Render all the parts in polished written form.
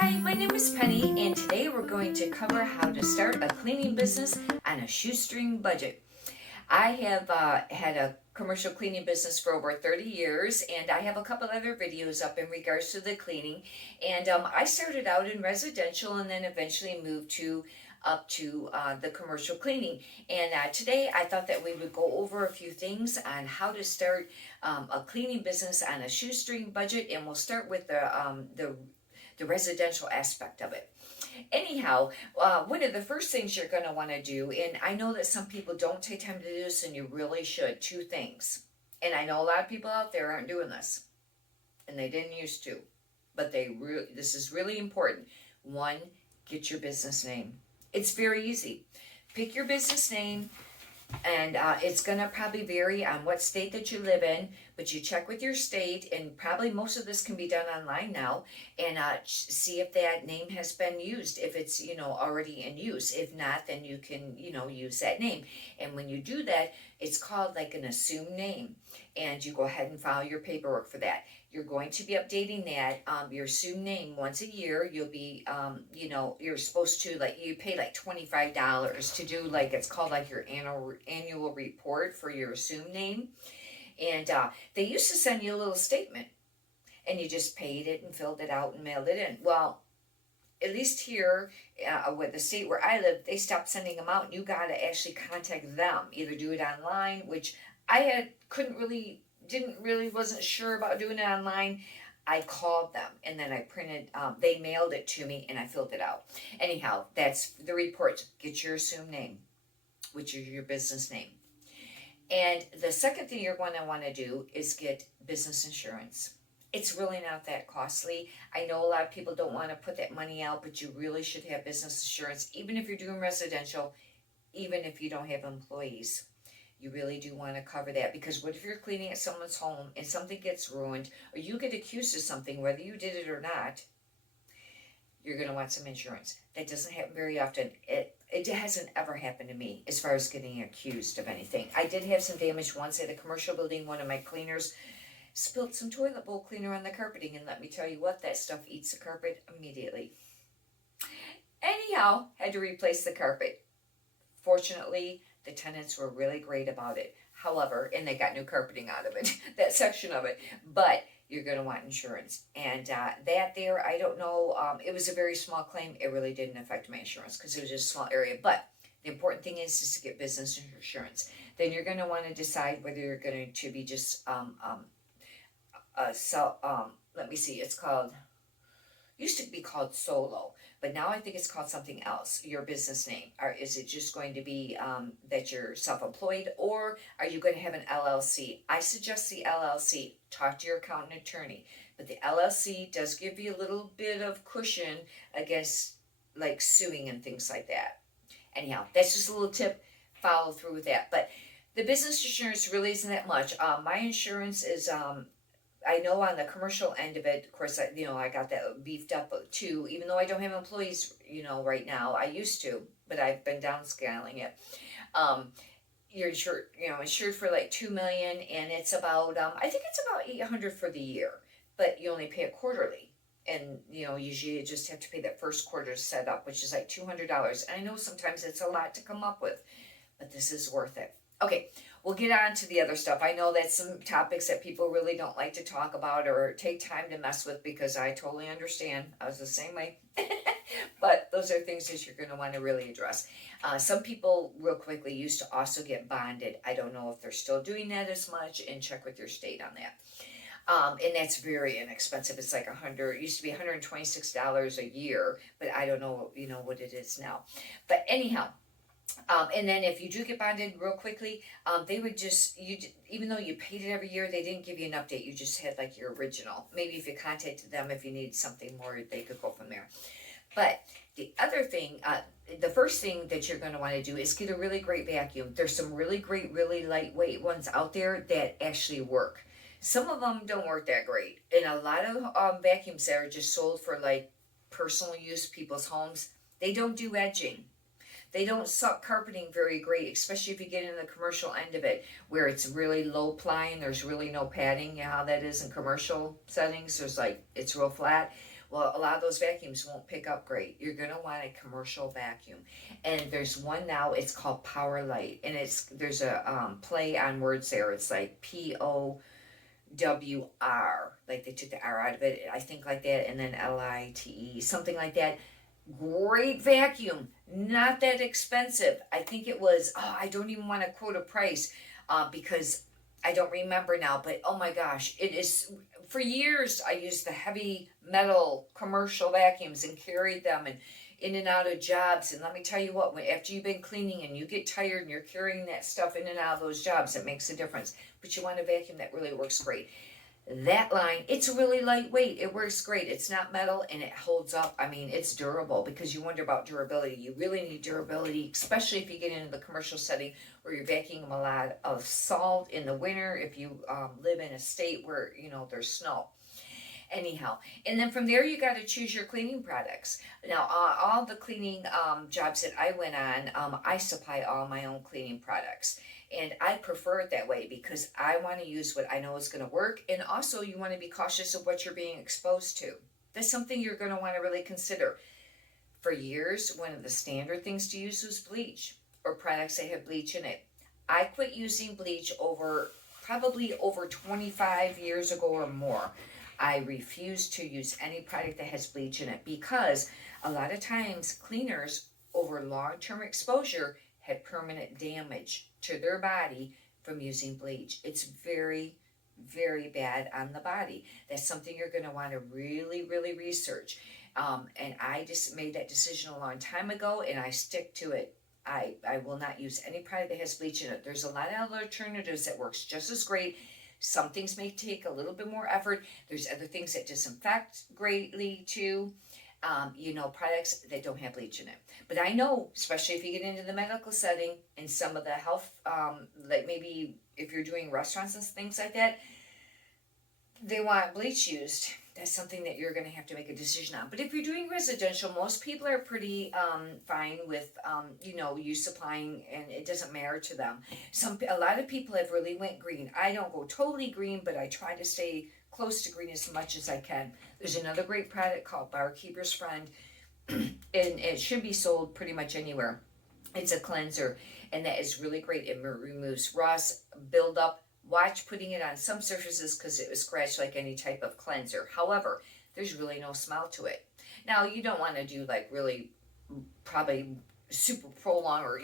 Hi, my name is Penny, and today we're going to cover how to start a cleaning business on a shoestring budget. I have had a commercial cleaning business for over 30 years, and I have a couple other videos up in regards to the cleaning. And I started out in residential and then eventually moved up to the commercial cleaning. And today I thought that we would go over a few things on how to start a cleaning business on a shoestring budget, and we'll start with the residential aspect of it. Anyhow, one of the first things you're going to want to do, and I know that some people don't take time to do this, and you really should, two things. And I know a lot of people out there aren't doing this, and they didn't used to, but this is really important. One, get your business name. It's very easy. Pick your business name, and it's going to probably vary on what state that you live in, but you check with your state, and probably most of this can be done online now, and see if that name has been used, if it's already in use. If not, then you can use that name. And when you do that, it's called like an assumed name, and you go ahead and file your paperwork for that. You're going to be updating that your assumed name once a year. You'll be you're supposed to, like, you pay like $25 to do, like, it's called like your annual report for your assumed name. And they used to send you a little statement, and you just paid it and filled it out and mailed it in. Well, at least here with the state where I live, they stopped sending them out, and you got to actually contact them. Either do it online, which I wasn't sure about doing it online. I called them, and then I they mailed it to me, and I filled it out. Anyhow, that's the report. Get your assumed name, which is your business name. And the second thing you're going to want to do is get business insurance. It's really not that costly. I know a lot of people don't want to put that money out, but you really should have business insurance, even if you're doing residential, even if you don't have employees. You really do want to cover that, because what if you're cleaning at someone's home and something gets ruined, or you get accused of something, whether you did it or not, you're going to want some insurance. That doesn't happen very often. It hasn't ever happened to me as far as getting accused of anything. I did have some damage once at a commercial building. One of my cleaners spilled some toilet bowl cleaner on the carpeting, and let me tell you what, that stuff eats the carpet immediately. Anyhow, had to replace the carpet. Fortunately, the tenants were really great about it. However, and they got new carpeting out of it, that section of it. But you're going to want insurance. And I don't know, it was a very small claim. It really didn't affect my insurance because it was just a small area. But the important thing is to get business insurance. Then you're going to want to decide whether you're going to be just let me see, used to be called solo, but now I think it's called something else. Your business name, or is it just going to be that you're self-employed, or are you going to have an LLC? I suggest the LLC. Talk to your accountant attorney, but the LLC does give you a little bit of cushion against like suing and things like that. Anyhow, that's just a little tip. Follow through with that. But the business insurance really isn't that much. My insurance is I know on the commercial end of it, of course, I got that beefed up too, even though I don't have employees, right now. I used to, but I've been downscaling it. You're insured for like $2 million, and it's about, I think it's about $800 for the year, but you only pay it quarterly. And, usually you just have to pay that first quarter set up, which is like $200. And I know sometimes it's a lot to come up with, but this is worth it. Okay, we'll get on to the other stuff. I know that's some topics that people really don't like to talk about or take time to mess with, because I totally understand. I was the same way. But those are things that you're going to want to really address. Some people, real quickly, used to also get bonded. I don't know if they're still doing that as much, and check with your state on that. And that's very inexpensive. It's like it used to be $126 a year, but I don't know, what it is now. But anyhow, and then if you do get bonded real quickly, they would even though you paid it every year, they didn't give you an update. You just had like your original. Maybe if you contacted them, if you needed something more, they could go from there. But the other thing, the first thing that you're going to want to do is get a really great vacuum. There's some really great, really lightweight ones out there that actually work. Some of them don't work that great. And a lot of vacuums that are just sold for like personal use, people's homes, they don't do edging. They don't suck carpeting very great, especially if you get in the commercial end of it, where it's really low ply and there's really no padding. You know how that is in commercial settings. It's real flat. Well, a lot of those vacuums won't pick up great. You're going to want a commercial vacuum. And there's one now, it's called Power Light. And there's a play on words there. It's like POWR. Like they took the R out of it, I think, like that. And then LITE, something like that. Great vacuum. Not that expensive. I think it was, I don't even want to quote a price because I don't remember now. But oh my gosh, it is. For years, I used the heavy metal commercial vacuums and carried them and in and out of jobs. And let me tell you what, after you've been cleaning and you get tired and you're carrying that stuff in and out of those jobs, it makes a difference. But you want a vacuum that really works great. That line, it's really lightweight. It works great. It's not metal and it holds up. I mean, it's durable, because you wonder about durability. You really need durability, especially if you get into the commercial setting where you're vacuuming a lot of salt in the winter, if you live in a state where, there's snow. Anyhow, and then from there, you got to choose your cleaning products. Now, all the cleaning jobs that I went on, I supply all my own cleaning products. And I prefer it that way because I want to use what I know is going to work. And also, you want to be cautious of what you're being exposed to. That's something you're going to want to really consider. For years, one of the standard things to use was bleach or products that have bleach in it. I quit using bleach probably over 25 years ago or more. I refuse to use any product that has bleach in it because a lot of times cleaners over long-term exposure had permanent damage to their body from using bleach. It's very, very bad on the body. That's something you're going to want to really, really research. And I just made that decision a long time ago, and I stick to it. I will not use any product that has bleach in it. There's a lot of other alternatives that works just as great. Some things may take a little bit more effort. There's other things that disinfect greatly too. Products that don't have bleach in it. But I know, especially if you get into the medical setting and some of the health, like maybe if you're doing restaurants and things like that, they want bleach used. That's something that you're going to have to make a decision on. But if you're doing residential, most people are pretty fine with, you supplying, and it doesn't matter to them. A lot of people have really went green. I don't go totally green, but I try to stay close to green as much as I can. There's another great product called Barkeeper's Friend, and it should be sold pretty much anywhere. It's a cleanser, and that is really great. It removes rust, buildup. Watch putting it on some surfaces because it was scratched like any type of cleanser. However, there's really no smell to it. Now, you don't want to do like really probably super prolonged or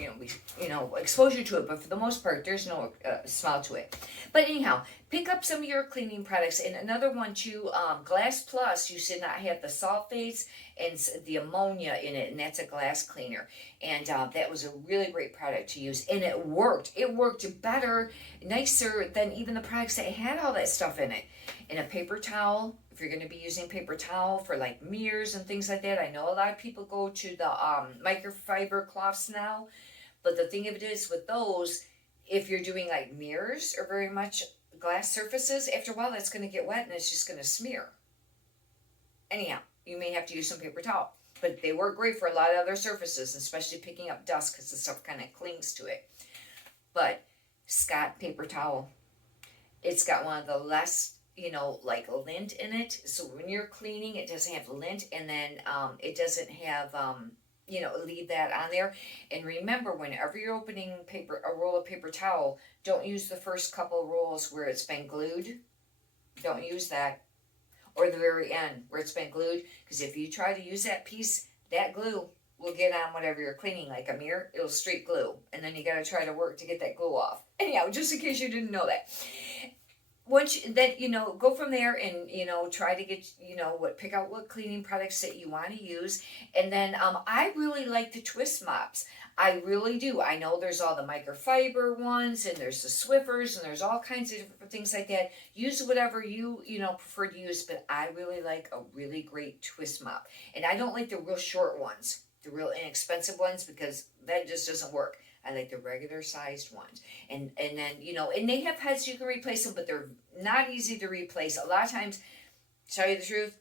exposure to it, but for the most part there's no smell to it. But anyhow, pick up some of your cleaning products. And another one too, Glass Plus, you should not have the sulfates and the ammonia in it, and that's a glass cleaner. And that was a really great product to use, and it worked better, nicer than even the products that had all that stuff in it. In a paper towel, if you're going to be using paper towel for like mirrors and things like that, I know a lot of people go to the microfiber cloths now, but the thing of it is with those, if you're doing like mirrors or very much glass surfaces, after a while that's going to get wet and it's just going to smear. Anyhow, you may have to use some paper towel, but they work great for a lot of other surfaces, especially picking up dust because the stuff kind of clings to it. But Scott paper towel, it's got one of the less like lint in it. So when you're cleaning, it doesn't have lint, and then it doesn't have, leave that on there. And remember, whenever you're opening a roll of paper towel, don't use the first couple rolls where it's been glued. Don't use that. Or the very end where it's been glued, because if you try to use that piece, that glue will get on whatever you're cleaning, like a mirror, it'll streak glue. And then you got to try to work to get that glue off. Anyhow, just in case you didn't know that. Once go from there and try to get pick out what cleaning products that you want to use. And then I really like the twist mops. I really do. I know there's all the microfiber ones, and there's the Swiffers, and there's all kinds of different things like that. Use whatever you prefer to use, but I really like a really great twist mop. And I don't like the real short ones, the real inexpensive ones, because that just doesn't work. I like the regular sized ones. And then, and they have heads, you can replace them, but they're not easy to replace. A lot of times, to tell you the truth,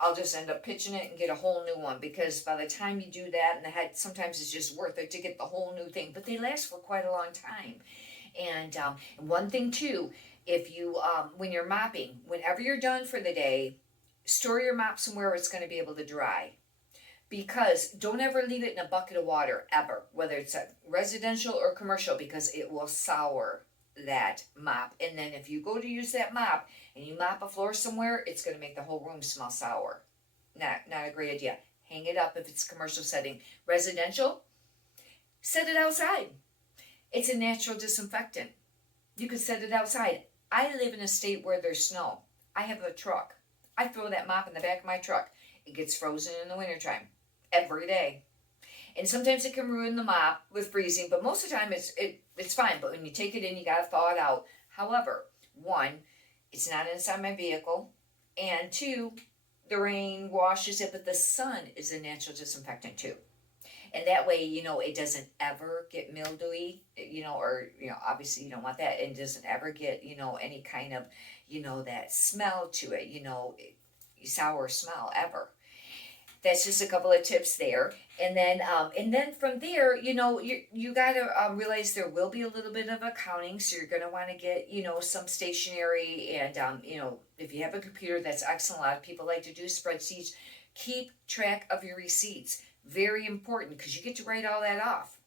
I'll just end up pitching it and get a whole new one, because by the time you do that, and the head, sometimes it's just worth it to get the whole new thing. But they last for quite a long time. And one thing too, if you, when you're mopping, whenever you're done for the day, store your mop somewhere where it's going to be able to dry. Because don't ever leave it in a bucket of water, ever, whether it's a residential or commercial, because it will sour that mop. And then if you go to use that mop and you mop a floor somewhere, it's going to make the whole room smell sour. Not a great idea. Hang it up if it's commercial setting. Residential, set it outside. It's a natural disinfectant. You could set it outside. I live in a state where there's snow. I have a truck. I throw that mop in the back of my truck. It gets frozen in the wintertime every day. And sometimes it can ruin the mop with freezing, but most of the time it's fine. But when you take it in, you got to thaw it out. However, one, it's not inside my vehicle. And two, the rain washes it, but the sun is a natural disinfectant too. And that way, it doesn't ever get mildewy, or, obviously you don't want that. And it doesn't ever get, any kind of, that smell to it, sour smell ever. That's just a couple of tips there. And then from there, you got to realize there will be a little bit of accounting. So you're going to want to get, some stationery. And, if you have a computer, that's excellent. A lot of people like to do spreadsheets. Keep track of your receipts. Very important, because you get to write all that off.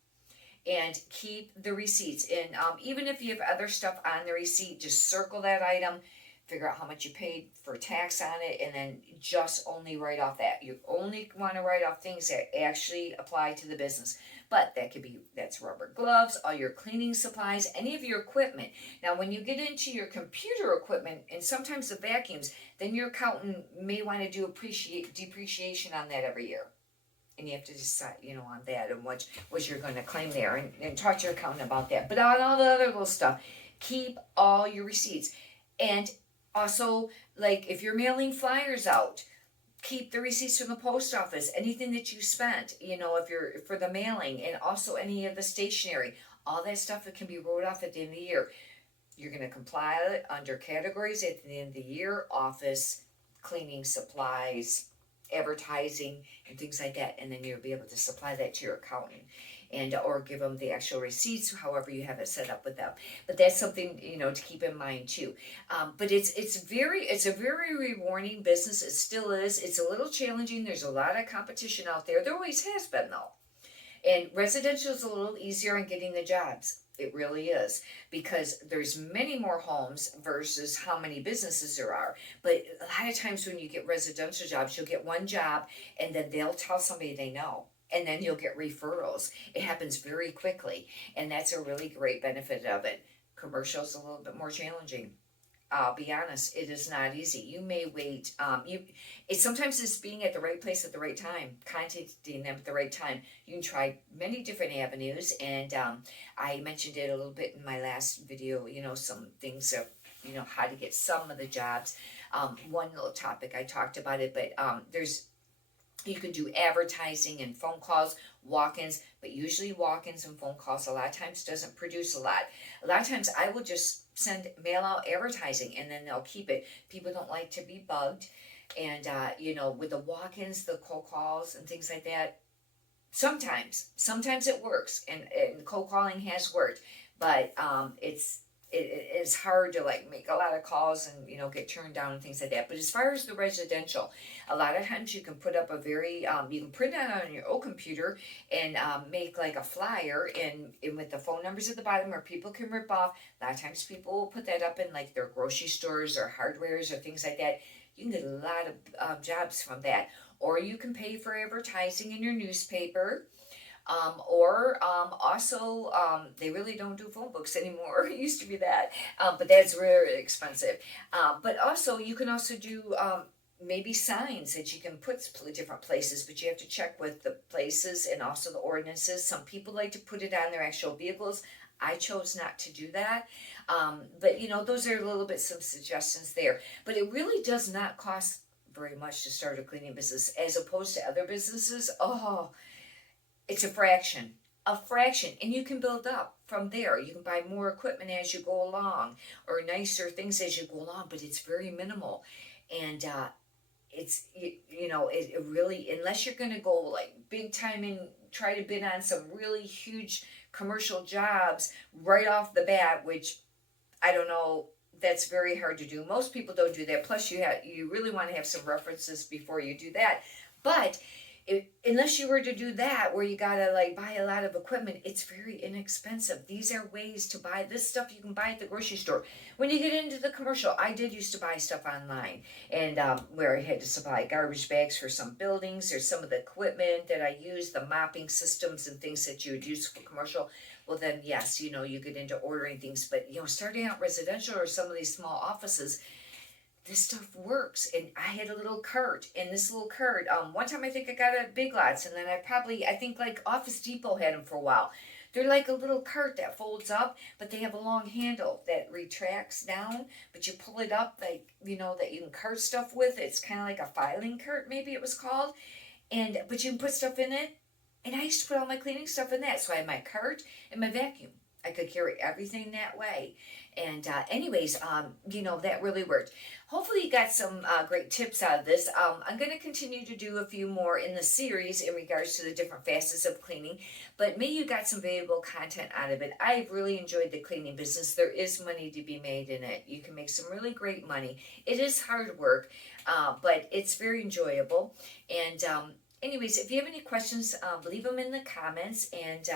And keep the receipts. And even if you have other stuff on the receipt, just circle that item. Figure out how much you paid for tax on it, and then just only write off that. You only want to write off things that actually apply to the business. But that's rubber gloves, all your cleaning supplies, any of your equipment. Now, when you get into your computer equipment, and sometimes the vacuums, then your accountant may want to do depreciation on that every year. And you have to decide, on that and what you're going to claim there, and talk to your accountant about that. But on all the other little stuff, keep all your receipts. And also, like if you're mailing flyers out, keep the receipts from the post office, anything that you spent, if you're for the mailing, and also any of the stationery, all that stuff that can be wrote off at the end of the year. You're going to compile it under categories at the end of the year: office, cleaning supplies, advertising, and things like that. And then you'll be able to supply that to your accountant, and or give them the actual receipts, however you have it set up with them. But that's something to keep in mind too. But it's a very rewarding business. It still is. It's a little challenging. There's a lot of competition out there. There always has been though. And residential is a little easier in getting the jobs. It really is, because there's many more homes versus how many businesses there are. But a lot of times when you get residential jobs, you'll get one job and then they'll tell somebody they know. And then you'll get referrals. It happens very quickly. And that's a really great benefit of it. Commercial is a little bit more challenging. I'll be honest, it is not easy. You may wait. Sometimes it's being at the right place at the right time, contacting them at the right time. You can try many different avenues, and I mentioned it a little bit in my last video. Some things of how to get some of the jobs. One little topic I talked about it, but you can do advertising and phone calls, walk-ins, but usually walk-ins and phone calls a lot of times doesn't produce a lot. A lot of times I will just mail out advertising, and then they'll keep it. People don't like to be bugged. And, with the walk-ins, the cold calls and things like that, sometimes it works, and cold calling has worked, but it's hard to make a lot of calls and get turned down and things like that. But as far as the residential, a lot of times you can put up you can print it out on your old computer and make like a flyer and with the phone numbers at the bottom where people can rip off. A lot of times people will put that up in like their grocery stores or hardwares or things like that. You can get a lot of jobs from that. Or you can pay for advertising in your newspaper. Also, they really don't do phone books anymore. It used to be that, but that's very expensive. But also, you can also do maybe signs that you can put different places, but you have to check with the places and also the ordinances. Some people like to put it on their actual vehicles. I chose not to do that. But those are a little bit some suggestions there. But it really does not cost very much to start a cleaning business as opposed to other businesses. It's a fraction, and you can build up from there. You can buy more equipment as you go along, or nicer things as you go along, but it's very minimal. And it really, unless you're going to go like big time and try to bid on some really huge commercial jobs right off the bat, which I don't know that's very hard to do. Most people don't do that. Plus, you really want to have some references before you do that. But unless you were to do that, where you gotta like buy a lot of equipment, it's very inexpensive. These are ways to buy this stuff you can buy at the grocery store. When you get into the commercial, I did used to buy stuff online, and where I had to supply garbage bags for some buildings or some of the equipment that I use, the mopping systems and things that you would use for commercial. Well, then yes, you get into ordering things, but starting out residential or some of these small offices, this stuff works. And I had a little cart, and this little cart, one time I think I got it at Big Lots, and then I think like Office Depot had them for a while. They're like a little cart that folds up, but they have a long handle that retracts down, but you pull it up, like, that you can cart stuff with. It's kind of like a filing cart, maybe it was called. But you can put stuff in it. And I used to put all my cleaning stuff in that. So I had my cart and my vacuum. I could carry everything that way. And anyways, that really worked. Hopefully you got some great tips out of this. I'm going to continue to do a few more in the series in regards to the different facets of cleaning. But maybe you got some valuable content out of it. I've really enjoyed the cleaning business. There is money to be made in it. You can make some really great money. It is hard work, but it's very enjoyable. And anyways, if you have any questions, leave them in the comments, and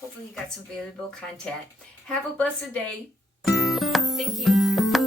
hopefully you got some valuable content. Have a blessed day. Thank you.